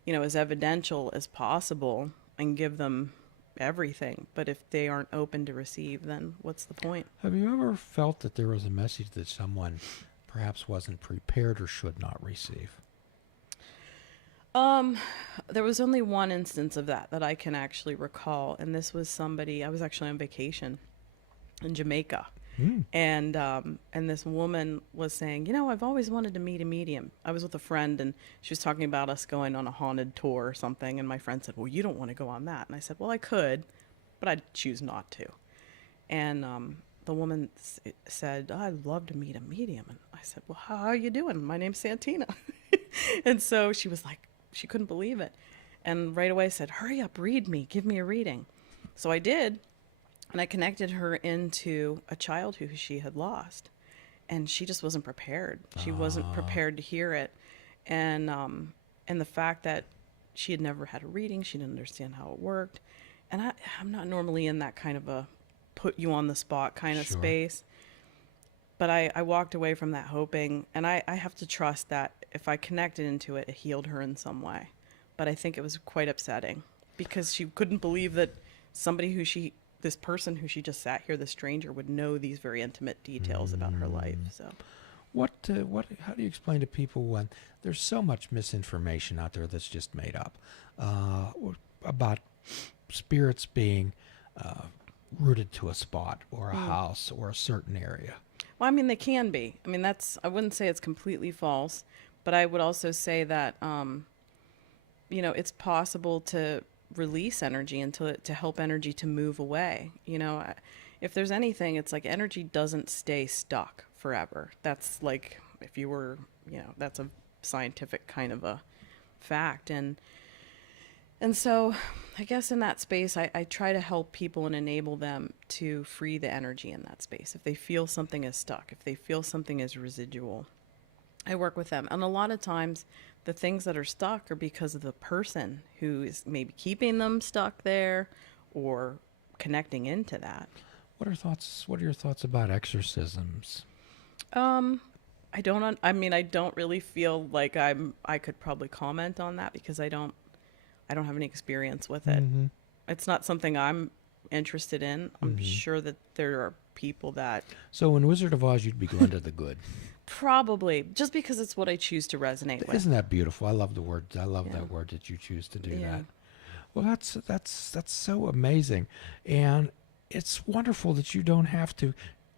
as evidential as possible and give them everything. But if they aren't open to receive, then what's the point? Have you ever felt that there was a message that someone perhaps wasn't prepared or should not receive? There was only one instance of that I can actually recall, and this was somebody. I was actually on vacation in Jamaica, and this woman was saying, I've always wanted to meet a medium. I was with a friend, and she was talking about us going on a haunted tour or something, and my friend said, well, you don't want to go on that. And I said, well, I could, but I'd choose not to. And the woman said, oh, I'd love to meet a medium. And I said, well, how are you doing? My name's Santina. And so she was like, she couldn't believe it. And right away said, hurry up, read me, give me a reading. So I did. And I connected her into a child who she had lost. And she just wasn't prepared. She wasn't prepared to hear it. And the fact that she had never had a reading, she didn't understand how it worked. And I'm not normally in that kind of a put you on the spot kind of space. But I walked away from that hoping, and I have to trust that if I connected into it, it healed her in some way. But I think it was quite upsetting because she couldn't believe that somebody this person who she just sat here, this stranger, would know these very intimate details about her life. So, how do you explain to people when there's so much misinformation out there that's just made up about spirits being rooted to a spot or a house or a certain area? Well, I mean, they can be. I mean, I wouldn't say it's completely false, but I would also say that, it's possible to release energy and to help energy to move away. If there's anything, it's like energy doesn't stay stuck forever. That's like, if you were, that's a scientific kind of a fact. And so I guess in that space, I try to help people and enable them to free the energy in that space. If they feel something is stuck, if they feel something is residual, I work with them. And a lot of times the things that are stuck are because of the person who is maybe keeping them stuck there or connecting into that. What are your thoughts about exorcisms? I don't really feel like I could probably comment on that because I don't have any experience with it. Mm-hmm. It's not something I'm interested in. I'm sure that there are people that... So in Wizard of Oz, you'd be going to the good. Probably, just because it's what I choose to resonate with. Isn't that beautiful? I love the word. I love that word that you choose to do that. Well, that's so amazing. And it's wonderful that you don't have to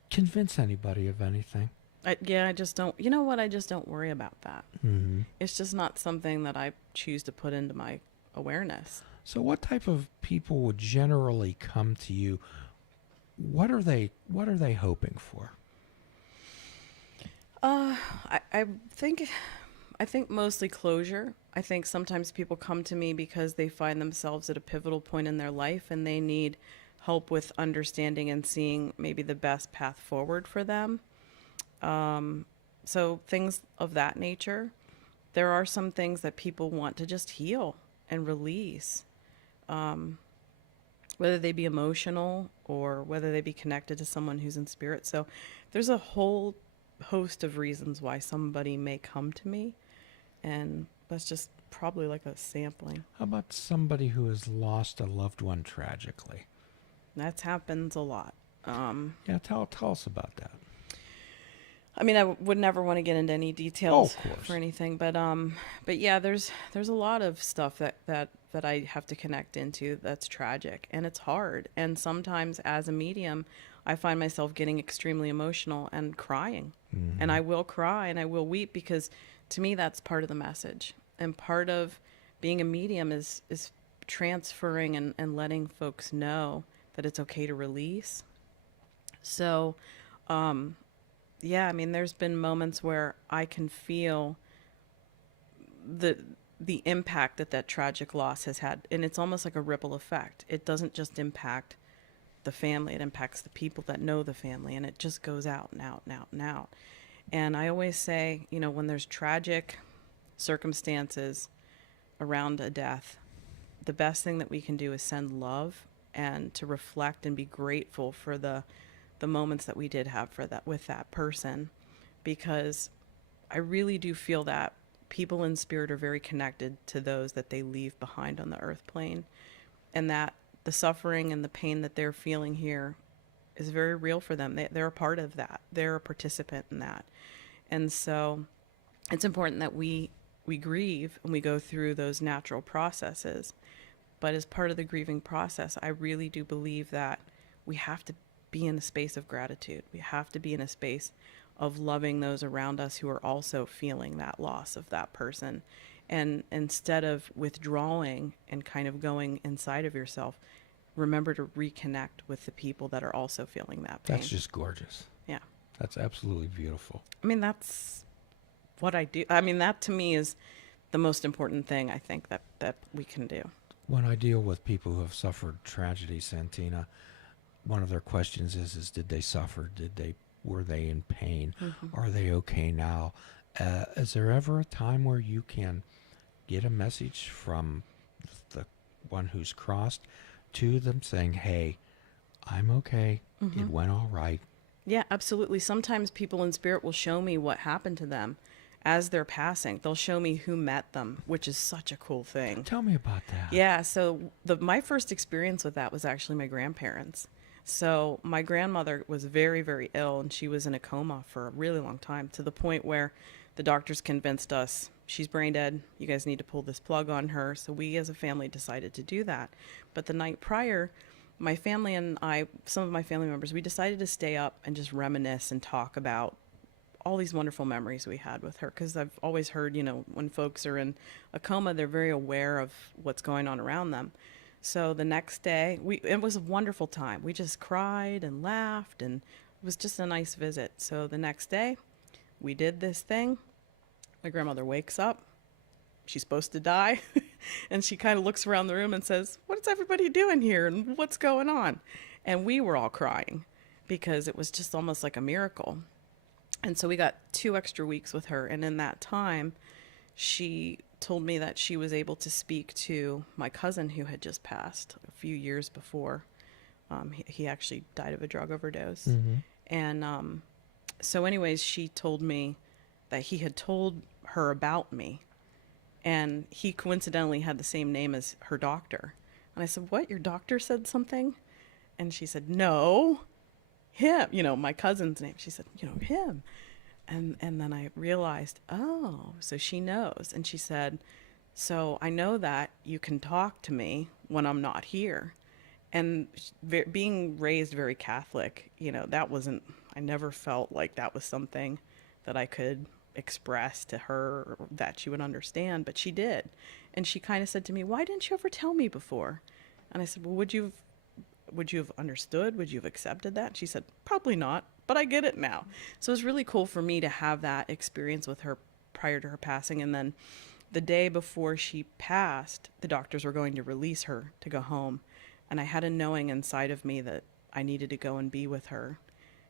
convince anybody of anything. I just don't... You know what? I just don't worry about that. Mm-hmm. It's just not something that I choose to put into my awareness. So what type of people would generally come to you? What are they hoping for? I think mostly closure. I think sometimes people come to me because they find themselves at a pivotal point in their life and they need help with understanding and seeing maybe the best path forward for them. So things of that nature. There are some things that people want to just heal and release, whether they be emotional or whether they be connected to someone who's in spirit. So there's a whole host of reasons why somebody may come to me, and that's just probably like a sampling. How about somebody who has lost a loved one tragically? That happens a lot. Tell us about that. I mean, would never want to get into any Oh, details of course. for anything, but yeah, there's a lot of stuff that I have to connect into that's tragic, and it's hard. And sometimes as a medium, I find myself getting extremely emotional and crying. And Hmm. I will cry and I will weep because to me that's part of the message. And part of being a medium is transferring and letting folks know that it's okay to release. So, yeah, I mean, there's been moments where I can feel the the impact that that tragic loss has had, and it's almost like a ripple effect. It doesn't just impact the family; it impacts the people that know the family, and it just goes out and out and out and out. And I always say, you know, when there's tragic circumstances around a death, the best thing that we can do is send love and to reflect and be grateful for the moments that we did have for that with that person, because I really do feel that people in spirit are very connected to those that they leave behind on the earth plane, and that the suffering and the pain that they're feeling here is very real for them. They're a part of that. They're a participant in that. And so it's important that we grieve and we go through those natural processes. But as part of the grieving process, I really do believe that we have to be in a space of gratitude. We have to be in a space of loving those around us who are also feeling that loss of that person. And instead of withdrawing and kind of going inside of yourself, remember to reconnect with the people that are also feeling that That's pain. just gorgeous. Yeah. That's absolutely beautiful. I mean, that's what I do. I mean, that to me is the most important thing I think that we can do. When I deal with people who have suffered tragedy, Santina, one of their questions is did they suffer? Were they in pain? Mm-hmm. Are they okay now? Is there ever a time where you can get a message from the one who's crossed to them saying, "Hey, I'm okay. Mm-hmm. It went all right." Yeah, absolutely. Sometimes people in spirit will show me what happened to them as they're passing. They'll show me who met them, which is such a cool thing. Tell me about that. Yeah, so the my first experience with that was actually my grandparents. So my grandmother was very, very ill, and she was in a coma for a really long time, to the point where the doctors convinced us she's brain dead. You guys need to pull this plug on her. So we as a family decided to do that. But the night prior, my family and I, some of my family members, we decided to stay up and just reminisce and talk about all these wonderful memories we had with her, because I've always heard, you know, when folks are in a coma, they're very aware of what's going on around them. So the next day, it was a wonderful time. We just cried and laughed, and it was just a nice visit. So the next day, we did this thing. My grandmother wakes up. She's supposed to die. And she kind of looks around the room and says, "What is everybody doing here? And what's going on?" And we were all crying because it was just almost like a miracle. And so we got 2 extra weeks with her. And in that time, she told me that she was able to speak to my cousin who had just passed a few years before. He actually died of a drug overdose. Mm-hmm. And so, anyways, she told me that he had told her about me. And he coincidentally had the same name as her doctor. And I said, "What? Your doctor said something?" And she said, "No, him, you know, my cousin's name." She said, "You know, him." And then I realized, oh, so she knows. And she said, "So I know that you can talk to me when I'm not here." And being raised very Catholic, you know, that wasn't, I never felt like that was something that I could express to her or that she would understand, but she did. And she kind of said to me, "Why didn't you ever tell me before?" And I said, "Well, would you have understood? Would you have accepted that?" She said, "Probably not, but I get it now." So it was really cool for me to have that experience with her prior to her passing. And then the day before she passed, the doctors were going to release her to go home. And I had a knowing inside of me that I needed to go and be with her.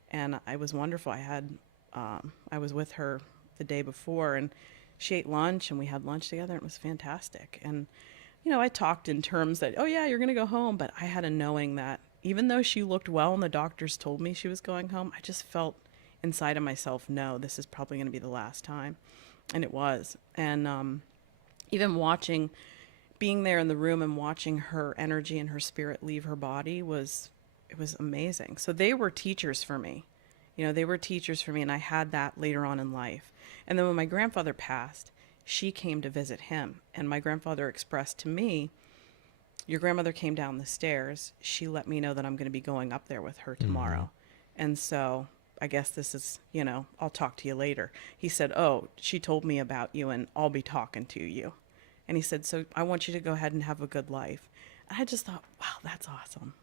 And it was wonderful. I was with her the day before, and she ate lunch, and we had lunch together. And it was fantastic. And you know, I talked in terms that, "Oh yeah, you're going to go home," but I had a knowing that even though she looked well and the doctors told me she was going home, I just felt inside of myself, no, this is probably going to be the last time. And it was. And even being there in the room and watching her energy and her spirit leave her body it was amazing. So they were teachers for me. They were teachers for me, and I had that later on in life. And then when my grandfather passed, she came to visit him, and my grandfather expressed to me, your grandmother came down the stairs. She let me know that I'm going to be going up there with her tomorrow. And so I guess this is, I'll talk to you later. He said, oh, she told me about you, and I'll be talking to you. And he said, so I want you to go ahead and have a good life. I just thought, wow, that's awesome.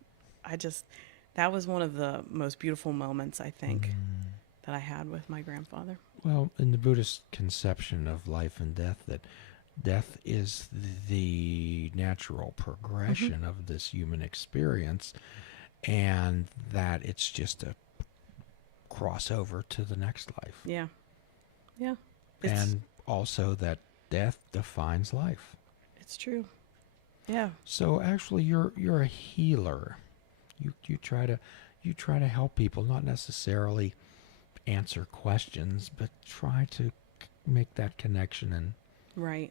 That was one of the most beautiful moments, I think, that I had with my grandfather. Well, in the Buddhist conception of life and death, that death is the natural progression of this human experience, and that it's just a crossover to the next life. Yeah. Yeah. And also that death defines life. It's true. Yeah. So actually you're a healer. You try to help people, not necessarily answer questions, but try to make that connection. And right.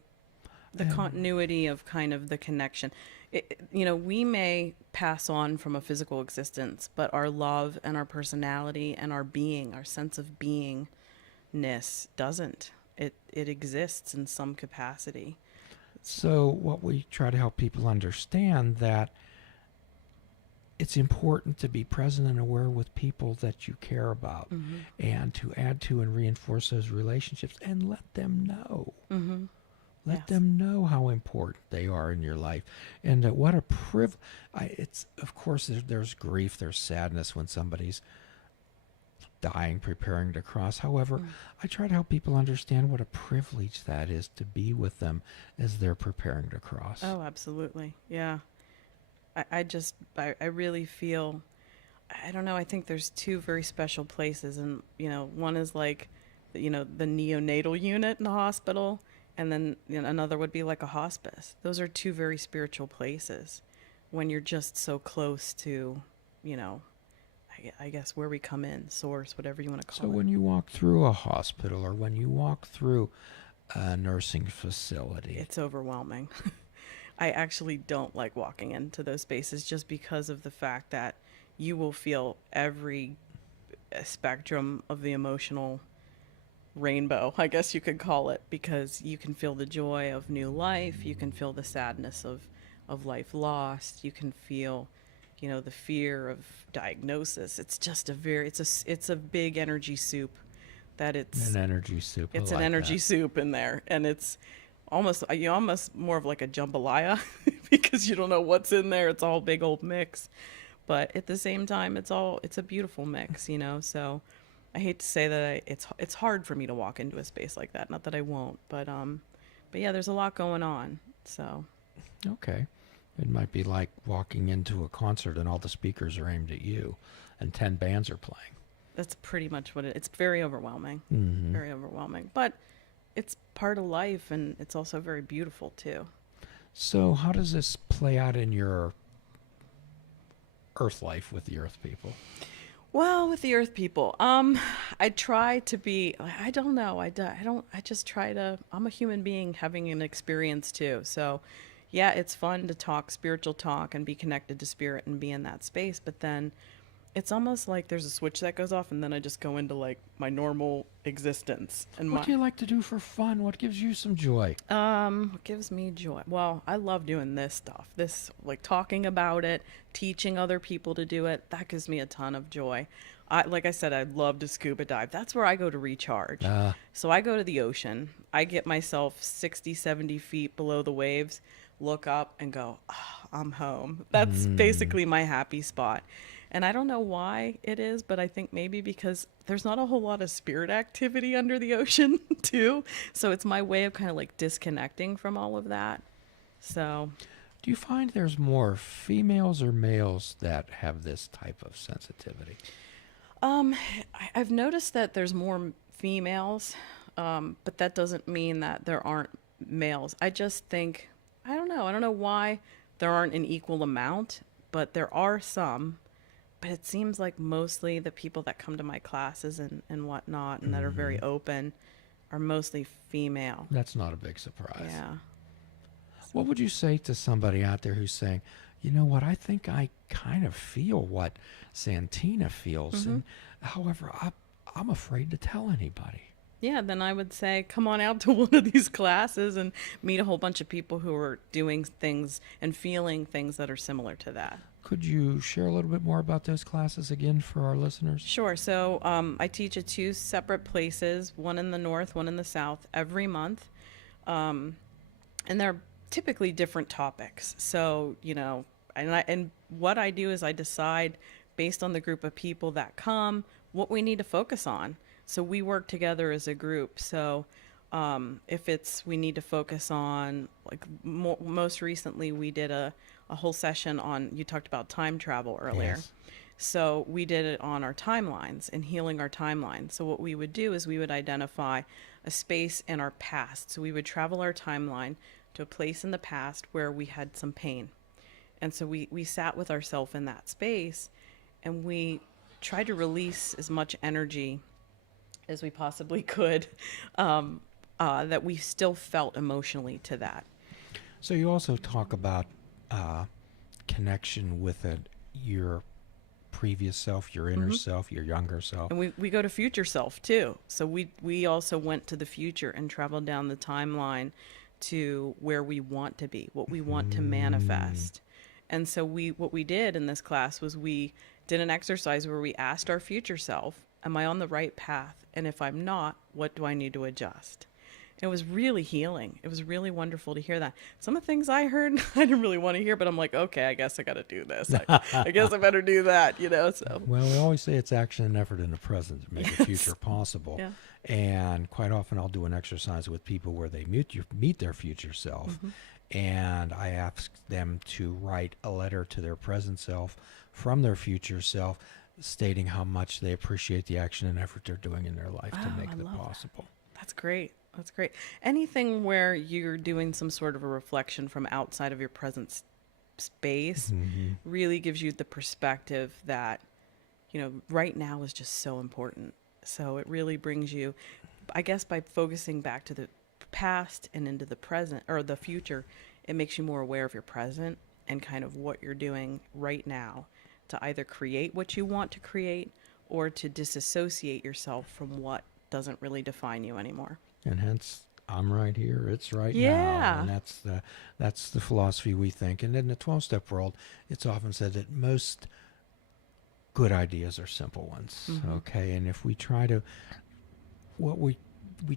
The continuity of kind of the connection. We may pass on from a physical existence, but our love and our personality and our being, our sense of beingness doesn't. It exists in some capacity. So what we try to help people understand, that it's important to be present and aware with people that you care about, and to add to and reinforce those relationships and let them know. Let them know how important they are in your life, and what a privilege. It's, of course, there's grief, there's sadness when somebody's dying, preparing to cross. However, I try to help people understand what a privilege that is to be with them as they're preparing to cross. Oh, absolutely. Yeah. I really feel, I don't know, I think there's two very special places. And, one is like, the neonatal unit in the hospital. And then another would be like a hospice. Those are two very spiritual places when you're just so close to, I guess where we come in, source, whatever you want to call it. So when you walk through a hospital or when you walk through a nursing facility, it's overwhelming. I actually don't like walking into those spaces just because of the fact that you will feel every spectrum of the emotional rainbow, I guess you could call it, because you can feel the joy of new life, you can feel the sadness of life lost, you can feel, the fear of diagnosis. It's just it's a big energy soup that it's an energy soup. It's an energy soup in there, and it's almost more of like a jambalaya because you don't know what's in there. It's all big old mix, but at the same time, it's a beautiful mix, so I hate to say that it's hard for me to walk into a space like that. Not that I won't, but yeah, there's a lot going on. So, okay, it might be like walking into a concert and all the speakers are aimed at you, and 10 bands are playing. That's pretty much what it's very overwhelming, Mm-hmm. very overwhelming. But it's part of life, and it's also very beautiful too. So, how does this play out in your Earth life with the Earth people? Well, with the Earth people, I try to be, I don't know, I just try to, I'm a human being having an experience too. So yeah, it's fun to talk spiritual talk and be connected to spirit and be in that space. But then it's almost like there's a switch that goes off, and then I just go into like my normal existence. And what do you like to do for fun? What gives you some joy? What gives me joy? Well, I love doing this stuff. This, like, talking about it, teaching other people to do it. That gives me a ton of joy. Like I said, I love to scuba dive. That's where I go to recharge. So I go to the ocean. I get myself 60, 70 feet below the waves, look up and go, oh, I'm home. That's basically my happy spot. And I don't know why it is, but I think maybe because there's not a whole lot of spirit activity under the ocean, too. So it's my way of kind of like disconnecting from all of that. So, do you find there's more females or males that have this type of sensitivity? I've noticed that there's more females, but that doesn't mean that there aren't males. I just think, I don't know why there aren't an equal amount, but there are some. But it seems like mostly the people that come to my classes and whatnot and that are very open are mostly female. That's not a big surprise. Yeah. What would you say to somebody out there who's saying, You know what? I think I kind of feel what Santina feels, Mm-hmm. and however, I'm afraid to tell anybody. Yeah, then I would say come on out to one of these classes and meet a whole bunch of people who are doing things and feeling things that are similar to that. Could you share a little bit more about those classes again for our listeners? Sure. So I teach at two separate places, one in the north, one in the south, every month. And they're typically different topics. So, and what I do is I decide based on the group of people that come what we need to focus on. So we work together as a group. So if we need to focus on, like most recently, we did a whole session on, you talked about time travel earlier. Yes. So we did it on our timelines and healing our timeline. So what we would do is we would identify a space in our past. So we would travel our timeline to a place in the past where we had some pain. And so we sat with ourselves in that space and we tried to release as much energy as we possibly could that we still felt emotionally to that. So you also talk about connection with your previous self, your inner self, your younger self. And we go to future self too. So we also went to the future and traveled down the timeline to where we want to be, what we want to manifest. And so what we did in this class was we did an exercise where we asked our future self, am I on the right path? And if I'm not, what do I need to adjust? It was really healing. It was really wonderful to hear that. Some of the things I heard, I didn't really want to hear, but I'm like, okay, I guess I got to do this. I guess I better do that, So Well, we always say it's action and effort in the present to make the future possible. Yeah. And quite often I'll do an exercise with people where they meet their future self. And I ask them to write a letter to their present self from their future self, stating how much they appreciate the action and effort they're doing in their life to make I it love possible. That's great. That's great. Anything where you're doing some sort of a reflection from outside of your present space really gives you the perspective that, right now is just so important. So it really brings you, I guess, by focusing back to the past and into the present or the future, it makes you more aware of your present and kind of what you're doing right now to either create what you want to create or to disassociate yourself from what doesn't really define you anymore. And hence, I'm right here, it's right now. Yeah. And that's the philosophy we think. And in the 12-step world, it's often said that most good ideas are simple ones. Okay, and if we try to, what we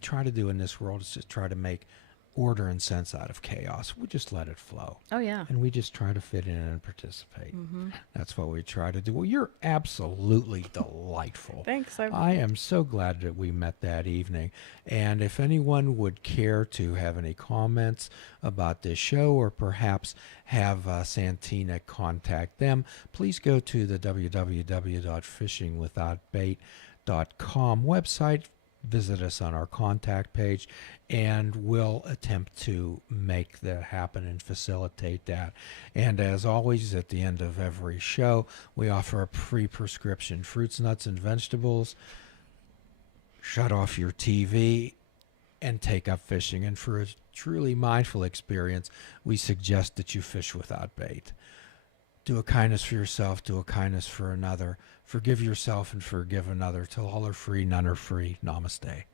try to do in this world is just try to make order and sense out of chaos. We just let it flow. Oh, yeah. And we just try to fit in and participate. That's what we try to do. Well, you're absolutely delightful. Thanks. I am so glad that we met that evening. And if anyone would care to have any comments about this show or perhaps have Santina contact them, please go to the www.fishingwithoutbait.com website. Visit us on our contact page, and we'll attempt to make that happen and facilitate that. And as always, at the end of every show, we offer a free prescription: fruits, nuts, and vegetables. Shut off your TV and take up fishing. And for a truly mindful experience, we suggest that you fish without bait. Do a kindness for yourself, do a kindness for another. Forgive yourself and forgive another. Till all are free, none are free. Namaste.